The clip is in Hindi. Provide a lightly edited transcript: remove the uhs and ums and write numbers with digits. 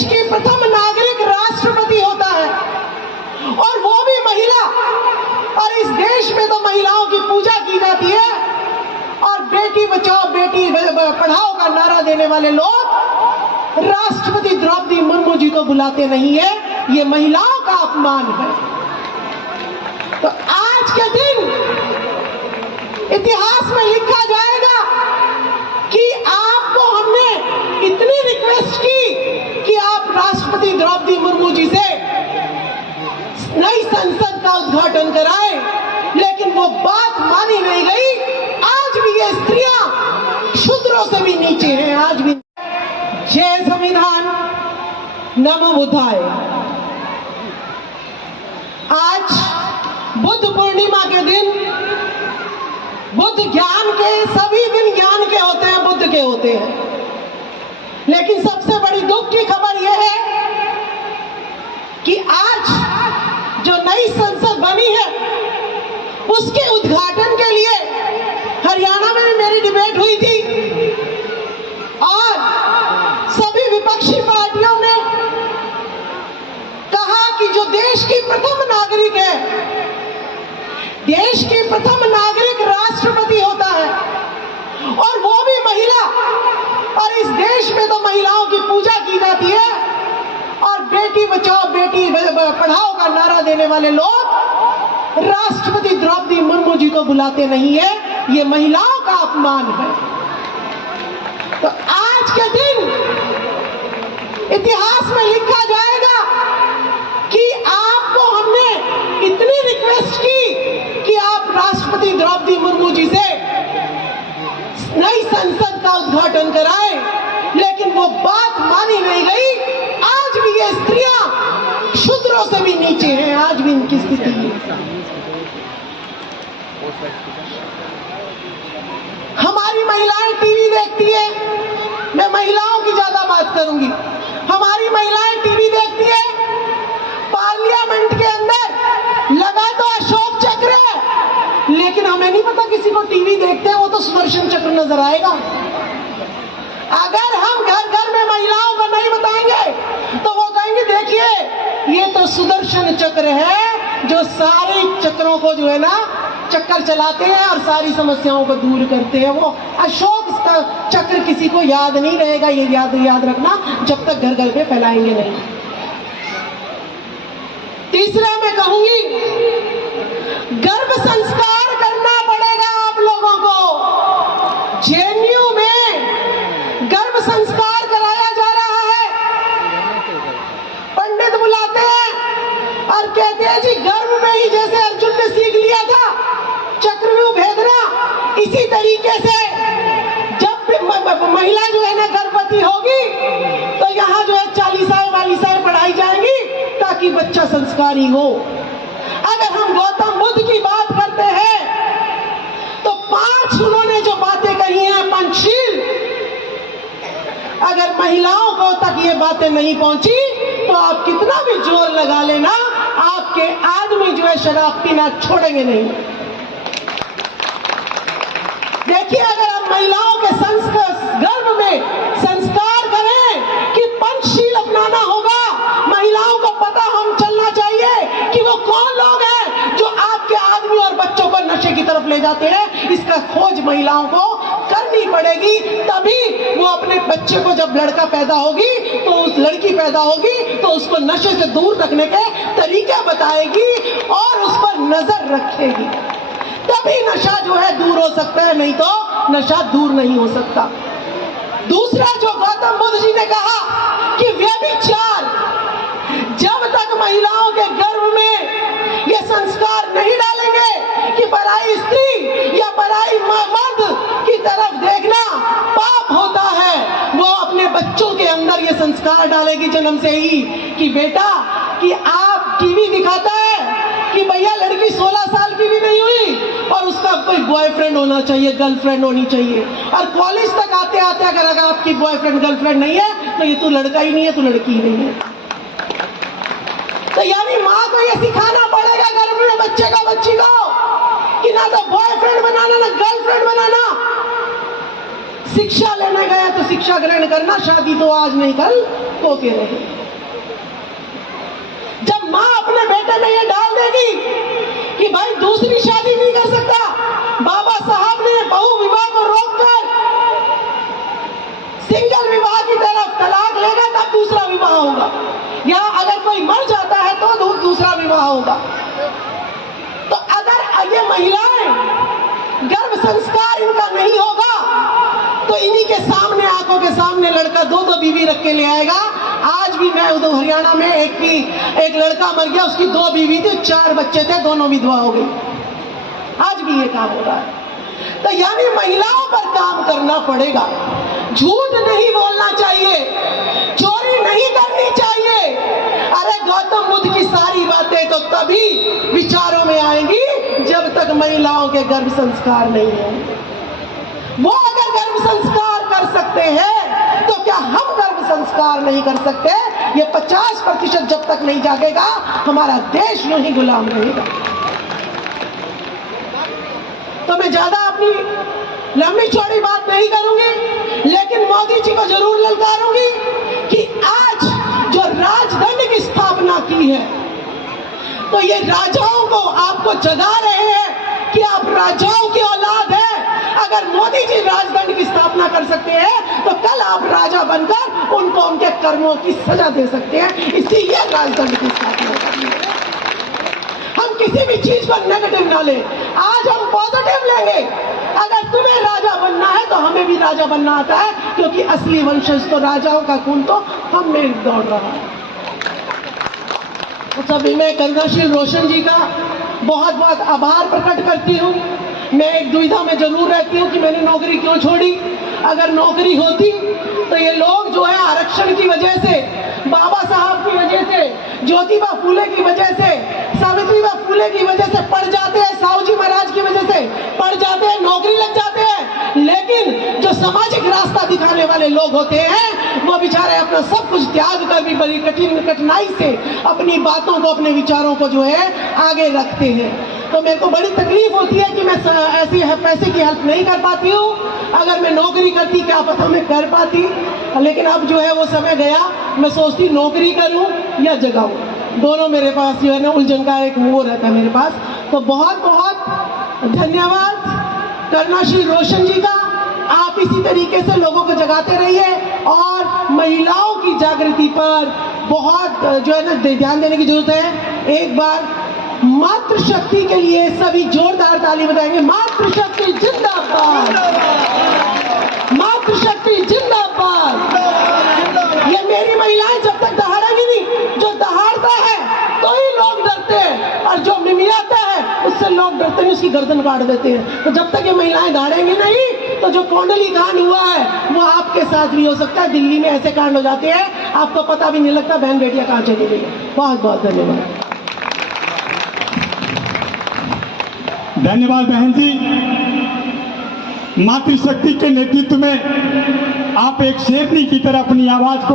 देश की प्रथम नागरिक राष्ट्रपति होता है, और वो भी महिला। और इस देश में तो महिलाओं की पूजा की जाती है, और बेटी बचाओ बेटी पढ़ाओ का नारा देने वाले लोग राष्ट्रपति द्रौपदी मुर्मू जी को बुलाते नहीं है। ये महिलाओं का अपमान है। तो आज के दिन इतिहास में लिखा जाएगा कि आपको हमने इतनी रिक्वेस्ट की कि आप राष्ट्रपति द्रौपदी मुर्मू जी से नई संसद का उद्घाटन कराएं, लेकिन वो बात मानी नहीं गई। आज भी ये स्त्रियां शूद्रों से भी नीचे हैं। आज भी जय संविधान, नमो बुद्धाय। आज बुद्ध पूर्णिमा के दिन, बुद्ध ज्ञान के, सभी दिन ज्ञान के होते हैं, बुद्ध के होते हैं, लेकिन सबसे बड़ी दुख की खबर यह है कि आज जो नई संसद बनी है उसके उद्घाटन के लिए हरियाणा में भी मेरी डिबेट हुई थी, और सभी विपक्षी पार्टियों ने कहा कि जो देश की प्रथम नागरिक है, देश की प्रथम नागरिक राष्ट्रपति होता है, और वो भी महिला। और इस देश में तो महिलाओं की पूजा की जाती है, और बेटी बचाओ बेटी पढ़ाओ का नारा देने वाले लोग राष्ट्रपति द्रौपदी मुर्मू जी को बुलाते नहीं है। ये महिलाओं का अपमान है। तो आज के दिन इतिहास में लिखा जाएगा कि आपको हमने इतनी रिक्वेस्ट की कि आप राष्ट्रपति द्रौपदी मुर्मू जी से नई संसद का उद्घाटन कराएं, लेकिन वो बात मानी नहीं गई। आज भी ये स्त्रियां शूद्रों से भी नीचे हैं। आज भी इनकी स्थिति है। हमारी महिलाएं टीवी देखती है, मैं महिलाओं की ज्यादा बात करूंगी। हमारी महिलाएं टीवी देखती है, पार्लियामेंट के अंदर लगा तो अशोक चक्र है, लेकिन हमें नहीं पता किसी को टीवी देखते हैं वो तो सुदर्शन चक्र नजर आएगा। अगर हम घर घर में महिलाओं को नहीं बताएंगे तो वो कहेंगे देखिए ये तो सुदर्शन चक्र है जो सारे चक्रों को जो है ना चक्कर चलाते हैं और सारी समस्याओं को दूर करते हैं। वो अशोक चक्र किसी को याद नहीं रहेगा, ये याद रखना, जब तक घर घर में फैलाएंगे नहीं। तीसरा मैं कहूंगी, गर्भ संस्कार करना पड़ेगा आप लोगों को। जेएनयू में गर्भ संस्कार कराया जा रहा है। पंडित बुलाते हैं और कहते हैं जी गर्भ में ही जैसे अर्जुन ने सीख लिया था चक्रव्यूह भेदना, इसी तरीके से जब भी महिला जो है ना गर्भवती होगी तो यहाँ जो है 40 पढ़ाई जाएंगी ताकि बच्चा संस्कारी हो। अगर हम गौतम बुद्ध की बात करते हैं तो 5 उन्होंने जो बातें कही हैं पंचशील, अगर महिलाओं को तक ये बातें नहीं पहुंची तो आप कितना भी जोर लगा लेना, आपके आदमी जो है शराब पीना छोड़ेंगे नहीं। देखिए, अगर आप महिलाओं के गर्भ में संस्कार करें कि पंचशील अपनाना होगा, महिलाओं को पता हम चलना चाहिए कि वो कौन लोग हैं जो आपके आदमी और बच्चों को नशे की तरफ ले जाते हैं। इसका खोज महिलाओं को करनी पड़ेगी, तभी वो अपने बच्चे को, जब लड़का पैदा होगी तो उस लड़की पैदा होगी तो उसको नशे से दूर रखने के तरीके बताएगी और उस पर नजर रखेगी, तभी नशा जो है दूर हो सकता है, नहीं तो नशा दूर नहीं हो सकता। दूसरा जो गौतम बुद्ध जी ने कहा कि व्यभिचार, जब तक महिलाओं के गर्भ में ये संस्कार नहीं डालेंगे कि पराई स्त्री या पराई मर्द की तरफ देखना पाप होता है, वो अपने बच्चों के अंदर ये संस्कार डालेगी जन्म से ही कि बेटा, कि आप टीवी दिखाता है कि भैया लड़की 16 साल की भी नहीं हुई और उसका कोई बॉयफ्रेंड होना चाहिए, गर्लफ्रेंड होनी चाहिए, और कॉलेज तक आते आते अगर आपकी बॉयफ्रेंड गर्लफ्रेंड नहीं है तो ये तू लड़का ही नहीं है, तू लड़की ही नहीं है। तो यानी माँ को ये सिखाना पड़ेगा गर्भ में बच्चे का, बच्ची को, कि ना तो बॉयफ्रेंड बनाना ना गर्लफ्रेंड बनाना। शिक्षा लेने गए तो शिक्षा ग्रहण करना, शादी तो आज नहीं कल होके रहे। जब माँ अपने बेटे में ये डाल देगी कि भाई दूसरी शादी नहीं कर सकता, बाबा साहब ने बहु विवाह को रोककर सिंगल विवाह की तरफ तलाक लेगा तब दूसरा विवाह होगा, या अगर कोई मर जाता है तो दूसरा विवाह होगा। तो अगर ये महिलाएं गर्भ संस्कार इनका नहीं होगा तो इन्हीं के सामने, आंखों के सामने लड़का दो बीवी रख के ले आएगा। आज भी मैं उधर हरियाणा में एक लड़का मर गया, उसकी 2 बीवी थी, 4 बच्चे थे, दोनों विधवा हो गई। आज भी ये काम हो रहा है। तो यानी महिलाओं पर काम करना पड़ेगा। झूठ नहीं बोलना चाहिए, चोरी नहीं करनी चाहिए। अरे गौतम बुद्ध की सारी बातें तो तभी विचारों में आएंगी जब तक महिलाओं के गर्भ संस्कार नहीं होंगे। वो अगर गर्भ संस्कार कर सकते हैं तो क्या हम गर्भ संस्कार नहीं कर सकते? ये 50% जब तक नहीं जागेगा हमारा देश यूं ही गुलाम रहेगा। तो मैं ज्यादा अपनी लंबी चौड़ी बात नहीं करूंगी, लेकिन मोदी जी को जरूर ललकारूंगी कि आज जो राजदंड की स्थापना की है, तो ये राजाओं को आपको जगा रहे हैं कि आप राजाओं की औलाद है। अगर मोदी जी राजदंड की स्थापना कर सकते हैं तो कल आप राजा बनकर उनको उनके कर्मों की सजा दे सकते हैं। इसीलिए राजदंड की स्थापना करनी है। हम किसी भी चीज को नेगेटिव ना ले, आज हम पॉजिटिव लेंगे। अगर तुम्हें राजा बनना है तो हमें भी राजा बनना आता है, क्योंकि असली वंशज तो राजाओं का खून तो हम में दौड़ रहा है। तो सभी मैं करुणाशील रोशन जी का बहुत बहुत आभार प्रकट करती हूँ। मैं एक दुविधा में जरूर रहती हूँ कि मैंने नौकरी क्यों छोड़ी। अगर नौकरी होती तो ये लोग जो है आरक्षण की वजह से, बाबा साहब की वजह से, ज्योतिबा फूले की वजह से, सावित्रीबा फूले की वजह से पढ़ जाते हैं, साहू जी महाराज की वजह से पढ़ जाते हैं, नौकरी लग जाते हैं। लेकिन जो सामाजिक रास्ता दिखाने वाले लोग होते हैं वो बेचारे अपना सब कुछ त्याग कर भी बड़ी कठिनाई से अपनी बातों को, अपने विचारों को जो है आगे रखते हैं। तो मेरे को बड़ी तकलीफ होती है कि मैं ऐसी पैसे की हेल्प नहीं कर पाती हूँ। अगर मैं नौकरी करती क्या पता मैं कर पाती, लेकिन अब जो है वो समय गया। मैं सोचती नौकरी करूँ या जगाऊँ, दोनों मेरे पास जो है ना उलझन का एक वो रहता है मेरे पास। तो बहुत बहुत धन्यवाद करुणाशील रोशन जी का। आप इसी तरीके से लोगों को जगाते रहिए और महिलाओं की जागृति पर बहुत जो है ना ध्यान देने की जरूरत है। एक बार मातृशक्ति के लिए सभी जोरदार ताली बजाएंगे। मातृशक्ति जिंदाबाद, मातृशक्ति जिंदाबाद। ये मेरी महिलाएं जब तक दहाड़ेगी नहीं, जो दहाड़ता है तो ही लोग डरते हैं, और जो मिमियाता है उससे लोग डरते नहीं, उसकी गर्दन काट देते हैं। तो जब तक ये महिलाएं दहाड़ेंगी नहीं तो जो कोंडली कांड हुआ है वो आपके साथ भी हो सकता है। दिल्ली में ऐसे कांड हो जाते हैं आपको पता भी नहीं लगता बहन बेटियां कहाँ चली गई। बहुत बहुत धन्यवाद। धन्यवाद बहन जी। मातृशक्ति के नेतृत्व में आप एक शेरनी की तरह अपनी आवाज को